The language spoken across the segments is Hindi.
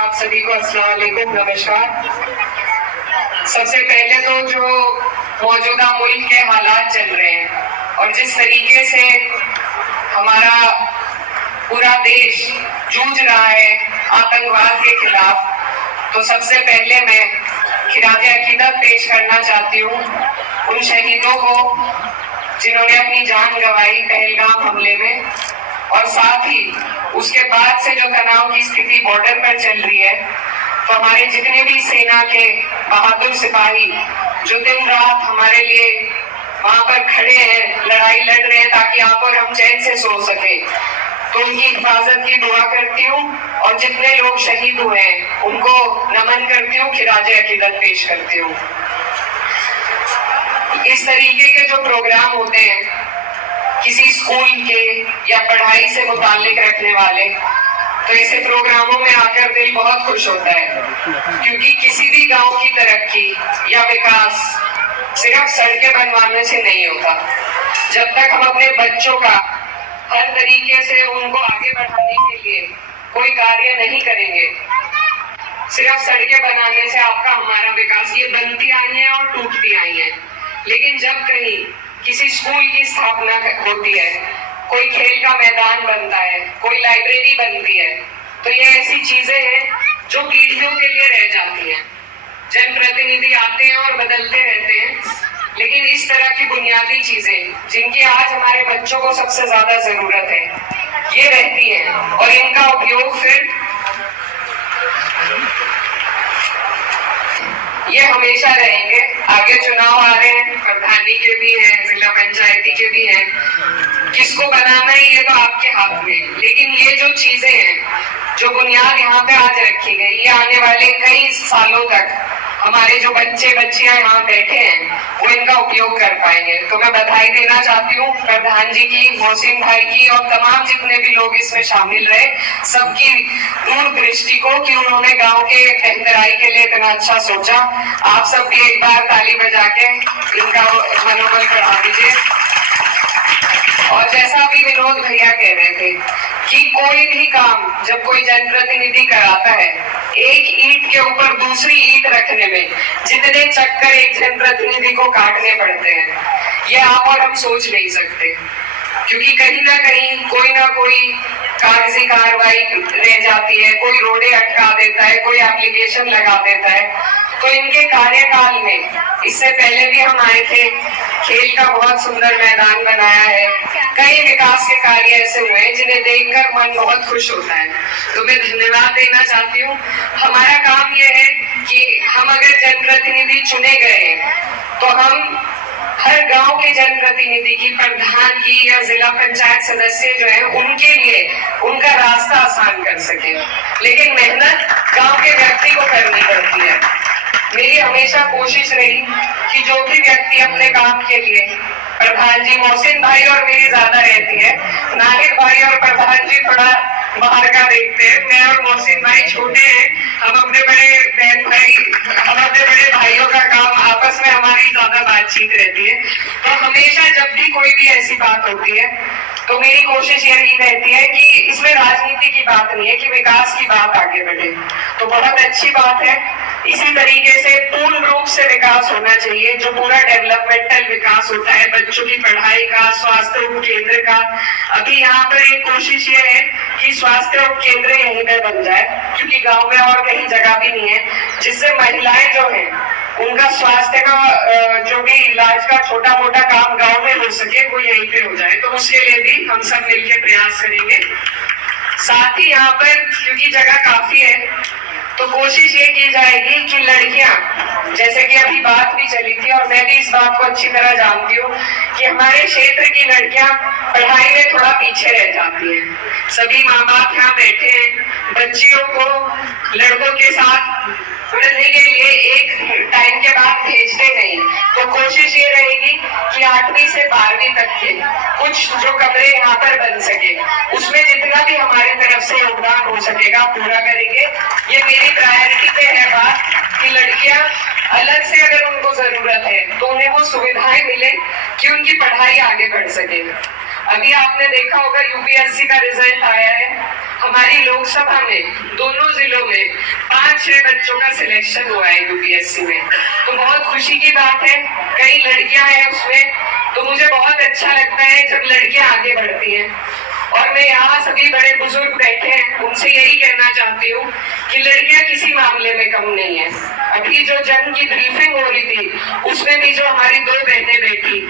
आप सभी को अस्सलाम वालेकुम, नमस्कार। सबसे पहले तो जो मौजूदा मुल्क के हालात चल रहे हैं और जिस तरीके से हमारा पूरा देश जूझ रहा है आतंकवाद के खिलाफ, तो सबसे पहले मैं खिराजे अकीदत पेश करना चाहती हूँ उन शहीदों को जिन्होंने अपनी जान गंवाई पहलगाम हमले में, और साथ ही उसके बाद से जो तनाव की स्थिति बॉर्डर पर चल रही है, तो हमारे जितने भी सेना के बहादुर सिपाही जो दिन रात हमारे लिए वहां पर खड़े हैं, लड़ाई लड़ रहे हैं ताकि आप और हम चैन से सो सके, तो उनकी हिफाजत की दुआ करती हूँ। और जितने लोग शहीद हुए हैं उनको नमन करती हूँ, खिराजे अकीदत पेश करती हूँ। इस तरीके के जो प्रोग्राम होते हैं किसी स्कूल के या पढ़ाई से मुताल्लिक रखने वाले, तो ऐसे प्रोग्रामों में आकर दिल बहुत खुश होता है, क्योंकि किसी भी गांव की तरक्की या विकास सिर्फ सड़कें बनवाने से नहीं होता। जब तक हम अपने बच्चों का हर तरीके से उनको आगे बढ़ाने के लिए कोई कार्य नहीं करेंगे, सिर्फ सड़कें बनाने से आपका हमारा विकास, ये बनती आई है और टूटती आई है। लेकिन जब कहीं किसी स्कूल की स्थापना होती है, कोई खेल का मैदान बनता है, कोई लाइब्रेरी बनती है, तो ये ऐसी चीजें हैं जो पीढ़ियों के लिए रह जाती हैं। जनप्रतिनिधि आते हैं और बदलते रहते हैं, लेकिन इस तरह की बुनियादी चीजें जिनकी आज हमारे बच्चों को सबसे ज्यादा जरूरत है, ये रहती हैं और इनका उपयोग फिर ये हमेशा रहेंगे। आगे चुनाव आ रहे हैं, प्रधानी के भी हैं, जिला पंचायती के भी हैं, किसको बनाना है ये तो आपके हाथ में। लेकिन ये जो चीजें हैं, जो बुनियाद यहाँ पे आज रखी गई, ये आने वाले कई सालों तक हमारे जो बच्चे बच्चियां यहाँ बैठे हैं वो इनका उपयोग कर पाएंगे। तो मैं बधाई देना चाहती हूँ प्रधान जी की, मोहसिन भाई की और तमाम जितने भी लोग इसमें शामिल रहे, सबकी दूरदृष्टि को कि उन्होंने गांव के बेहतराई के लिए इतना अच्छा सोचा। आप सब भी एक बार ताली बजा के इनका मनोबल बढ़ा दीजिए। और जैसा भी विनोद भैया कह रहे थे कि कोई भी काम जब कोई जनप्रतिनिधि कराता है, एक ईंट के ऊपर दूसरी ईंट रखने में जितने चक्कर एक जनप्रतिनिधि को काटने पड़ते हैं, ये आप और हम सोच नहीं सकते। क्योंकि कहीं ना कहीं कोई ना कोई कागजी कार्रवाई रह जाती है, कोई रोडे अटका देता है, कोई एप्लीकेशन लगा देता है। तो इनके कार्यकाल में, इससे पहले भी हम आए थे, खेल का बहुत सुंदर मैदान बनाया है, कई विकास के कार्य ऐसे हुए हैं जिन्हें देखकर मन बहुत खुश होता है। तो मैं धन्यवाद देना चाहती हूँ। हमारा काम ये है कि हम अगर जनप्रतिनिधि चुने गए हैं तो हम हर गांव के जनप्रतिनिधि की, प्रधान की या जिला पंचायत सदस्य जो है उनके लिए उनका रास्ता आसान कर सके। लेकिन मेहनत गांव के व्यक्ति को करनी पड़ती है। मेरी हमेशा कोशिश रही कि जो भी व्यक्ति अपने काम के लिए, प्रधान जी मोहसिन भाई और मेरी ज्यादा रहती है, नाहिद भाई और प्रधान जी थोड़ा बाहर का देखते हैं, मैं और मोहसिन भाई छोटे हैं, हम अपने बड़े बहन भाई, हम अपने बड़े भाइयों का काम आपस में हमारी ज्यादा बातचीत रहती है। तो हमेशा जब भी कोई भी ऐसी बात होती है तो मेरी कोशिश यही रहती है कि इसमें राजनीति की बात नहीं है, कि विकास की बात आगे बढ़े। तो बहुत अच्छी बात है। इसी तरीके से पूर्ण रूप से विकास होना चाहिए, जो पूरा डेवलपमेंटल विकास होता है, बच्चों की पढ़ाई का, स्वास्थ्य उपकेंद्र का। अभी यहाँ पर एक कोशिश ये है कि स्वास्थ्य उपकेंद्र यहीं पे बन जाए, क्योंकि गांव में और कहीं जगह भी नहीं है, जिससे महिलाएं जो हैं उनका स्वास्थ्य का जो भी इलाज का छोटा मोटा काम गांव में हो सके, वो यहीं पे हो जाए। तो उसके लिए भी हम सब मिलकर प्रयास करेंगे। साथ ही यहाँ पर क्योंकि जगह काफी है, तो कोशिश ये की जाएगी कि लड़कियां, जैसे कि अभी बात भी चली थी और मैं भी इस बात को अच्छी तरह जानती हूँ कि हमारे क्षेत्र की लड़कियां पढ़ाई में थोड़ा पीछे रह जाती हैं। सभी माँ बाप यहाँ बैठे हैं, बच्चियों को लड़कों के साथ पढ़ने के लिए एक टाइम के बाद भेजते नहीं। तो कोशिश ये रहेगी कि 8वीं से 12वीं तक के कुछ जो कमरे यहाँ पर बन सके, उसमें जितना भी हमारे तरफ से योगदान हो सकेगा पूरा करेंगे। ये मेरी प्रायोरिटी पे है बात कि लड़कियां अलग से अगर उनको जरूरत है तो उन्हें वो सुविधाएं मिले कि उनकी पढ़ाई आगे बढ़ सके। अभी आपने देखा होगा यूपीएससी का रिजल्ट आया है, हमारी लोकसभा में दोनों जिलों में 6 बच्चों का सिलेक्शन हुआ है यूपीएससी में, तो बहुत खुशी की बात है। कई लड़कियां हैं उसमें, तो मुझे बहुत अच्छा लगता है जब लड़कियां आगे बढ़ती हैं। और मैं यहाँ सभी बड़े बुजुर्ग बैठे हैं, उनसे यही कहना चाहती हूँ कि लड़कियां किसी मामले में कम नहीं है। अभी जो जंग की ब्रीफिंग हो रही थी, उसमें भी जो हमारी 2 बहनें बैठी,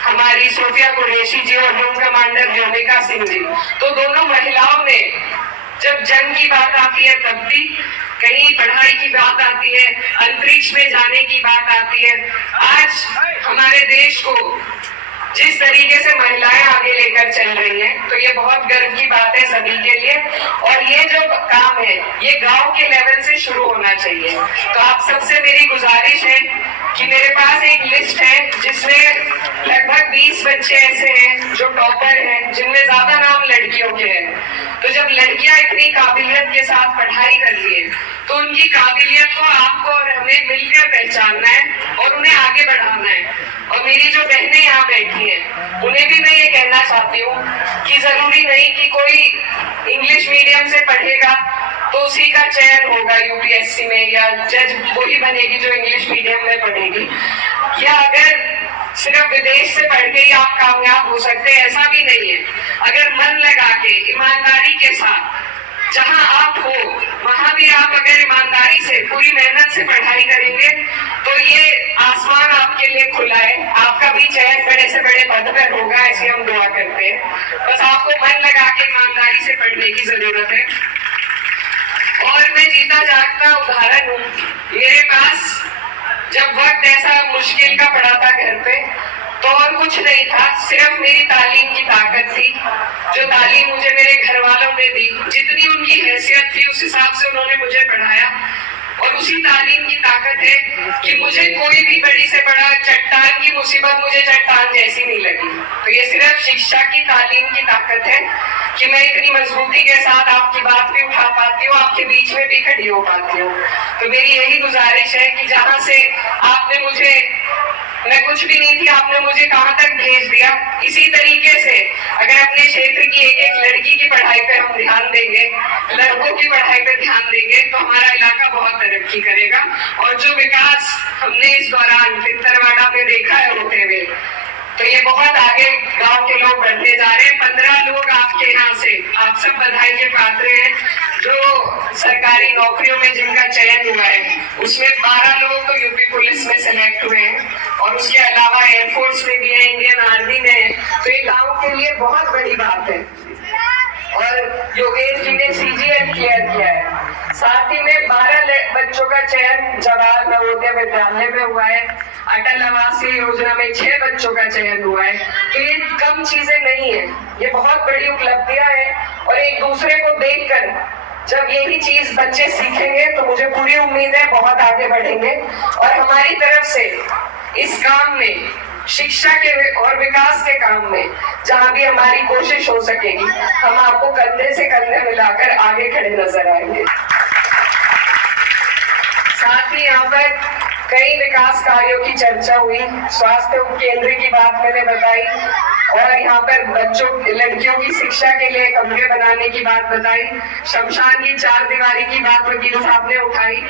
हमारी सोफिया कुरैशी जी और विंग कमांडर व्योमिका सिंह जी, तो दोनों महिलाओं ने जब जंग की बात आती है तब भी, कहीं पढ़ाई की बात आती है, अंतरिक्ष में जाने की बात आती है, आज हमारे देश को जिस तरीके से महिलाएं आगे लेकर चल रही हैं, तो ये बहुत गर्व की बात है सभी के लिए। और ये जो काम है, ये गांव के लेवल से शुरू होना चाहिए। तो आप सबसे मेरी गुजारिश है कि मेरे पास एक लिस्ट है जिसमें लगभग 20 बच्चे ऐसे हैं जो टॉपर हैं, जिनमें ज्यादा नाम लड़कियों के हैं। तो जब लड़कियां इतनी काबिलियत के साथ पढ़ाई कर रही है, तो उनकी काबिलियत को आपको और हमें मिलकर पहचानना है और उन्हें आगे बढ़ाना है। और मेरी जो बहनें यहाँ बैठी हैं, उन्हें भी मैं ये कहना चाहती हूँ कि जरूरी नहीं कि कोई इंग्लिश मीडियम से पढ़ेगा तो उसी का चयन होगा यूपीएससी में, या जज वही बनेगी जो इंग्लिश मीडियम में पढ़ेगी, या अगर सिर्फ विदेश से पढ़ के ही आप कामयाब हो सकते हैं, ऐसा भी नहीं है। अगर मन लगा के ईमानदारी के साथ जहां आप हो वहां भी आप अगर ईमानदारी से पूरी मेहनत से पढ़ाई करेंगे, तो ये आसमान आपके लिए खुला है। आपका भी चयन बड़े से बड़े पद पर होगा, ऐसे हम दुआ करते हैं। बस आपको मन लगा के ईमानदारी से पढ़ने की जरूरत है। और मैं जीता जागता उदाहरण हूँ। मेरे पास जब वक्त ऐसा मुश्किल का पड़ा था घर पे, तो और कुछ नहीं था, सिर्फ मेरी तालीम की ताकत थी। जो तालीम मुझे मेरे घर वालों ने दी, जितनी उनकी हैसियत थी उस हिसाब से उन्होंने मुझे पढ़ाया। और उसी तालीम की ताकत है कि मुझे कोई भी बड़ी से बड़ा चट्टान की मुसीबत मुझे चट्टान जैसी नहीं लगी। तो ये सिर्फ शिक्षा की तालीम की ताकत है कि मैं इतनी मजबूती के साथ आपकी बात भी उठा पाती हूँ, आपके बीच में भी खड़ी हो पाती हूँ। तो मेरी यही गुजारिश है कि जहाँ से आपने मुझे, मैं कुछ भी नहीं थी, आपने मुझे कहाँ तक भेज दिया, इसी तरीके से अगर अपने क्षेत्र की एक एक लड़की की पढ़ाई पे हम ध्यान देंगे, लड़कों की पढ़ाई पे ध्यान देंगे, तो हमारा इलाका बहुत तरक्की करेगा। और जो विकास हमने इस दौरान फितरवाड़ा में देखा है होते हुए, तो ये बहुत आगे गांव के लोग बढ़ते जा रहे हैं। 15 लोग आपके यहाँ से, आप सब बधाई के पात्र हैं, जो सरकारी नौकरियों में जिनका चयन हुआ है, उसमें 12 लोग तो यूपी पुलिस में सेलेक्ट हुए हैं और उसके अलावा एयरफोर्स में भी है, इंडियन आर्मी में है। तो ये गांव के लिए बहुत बड़ी बात है। और योगेश जी ने सीजीएल क्लियर किया है। साथ ही में 12 बच्चों का चयन जवाहर नवोदय विद्यालय में हुआ है। अटल आवासीय योजना में 6 बच्चों का चयन हुआ है। तो ये कम चीजें नहीं है, ये बहुत बड़ी उपलब्धियां हैं। और एक दूसरे को देखकर जब यही चीज बच्चे सीखेंगे, तो मुझे पूरी उम्मीद है बहुत आगे बढ़ेंगे। और हमारी तरफ से इस काम में, शिक्षा के और विकास के काम में जहां भी हमारी कोशिश हो सकेगी, हम आपको कंधे से कंधे मिलाकर आगे खड़े नजर आएंगे। साथ ही यहाँ पर कई विकास कार्यों की चर्चा हुई। स्वास्थ्य उपकेंद्र की बात मैंने बताई, और यहाँ पर बच्चों, लड़कियों की शिक्षा के लिए कमरे बनाने की बात बताई। शमशान की 4 दीवारी की बात वकील साहब ने उठाई।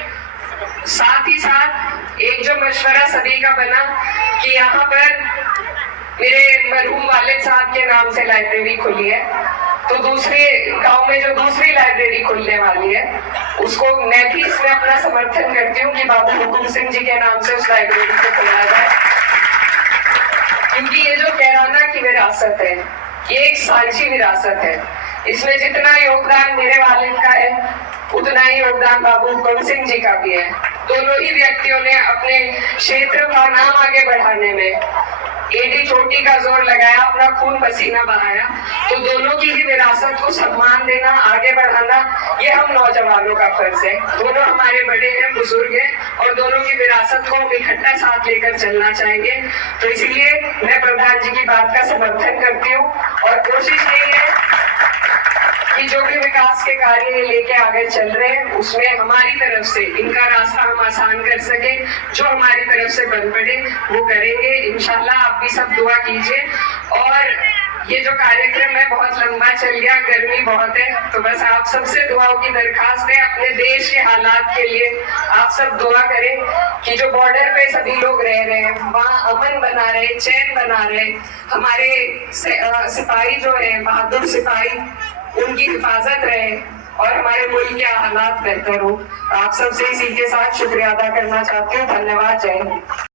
साथ ही साथ एक जो मशवरा सभी का बना कि यहाँ पर मेरे मरहूम वालिद साहब के नाम से लाइब्रेरी खुली है, तो दूसरे गांव में जो दूसरी लाइब्रेरी खुलने वाली है, उसको मैं भी इसमें अपना समर्थन करती हूँ कि बाबू हुकुम सिंह जी के नाम से उस लाइब्रेरी को खोला जाए। क्योंकि ये जो कैराना की विरासत है, ये एक सांझी विरासत है। इसमें जितना योगदान मेरे वालिद का है, उतना ही योगदान बाबू हुकुम सिंह जी का भी है। दोनों ही व्यक्तियों ने अपने क्षेत्र का नाम आगे बढ़ाने में एडी चोटी का जोर लगाया, अपना खून पसीना बहाया। तो दोनों की ही विरासत को सम्मान देना, आगे बढ़ाना, ये हम नौजवानों का फर्ज है। दोनों हमारे बड़े हैं, बुजुर्ग हैं, और दोनों की विरासत को हम इकट्ठा साथ लेकर चलना चाहेंगे। तो इसीलिए मैं प्रधान जी की बात का समर्थन करती हूँ, और कोशिश यही है कि जो भी विकास के कार्य लेके आगे चल रहे हैं, उसमें हमारी तरफ से इनका रास्ता हम आसान कर सके। जो हमारी तरफ से बन पड़े वो करेंगे इंशाल्लाह। आप भी सब दुआ कीजिए। और ये जो कार्यक्रम है बहुत लंबा चल गया, गर्मी बहुत है, तो बस आप सबसे दुआओं की दरखास्त है अपने देश के हालात के लिए। आप सब दुआ करें कि जो बॉर्डर पे सभी लोग रह रहे हैं वहाँ अमन बना रहे, चैन बना रहे, हमारे सिपाही जो है, बहादुर सिपाही, उनकी हिफाजत रहे और हमारे मुल्क के हालात बेहतर हो। आप सबसे इसी के साथ शुक्रिया अदा करना चाहती हूँ। धन्यवाद। जय हिंद।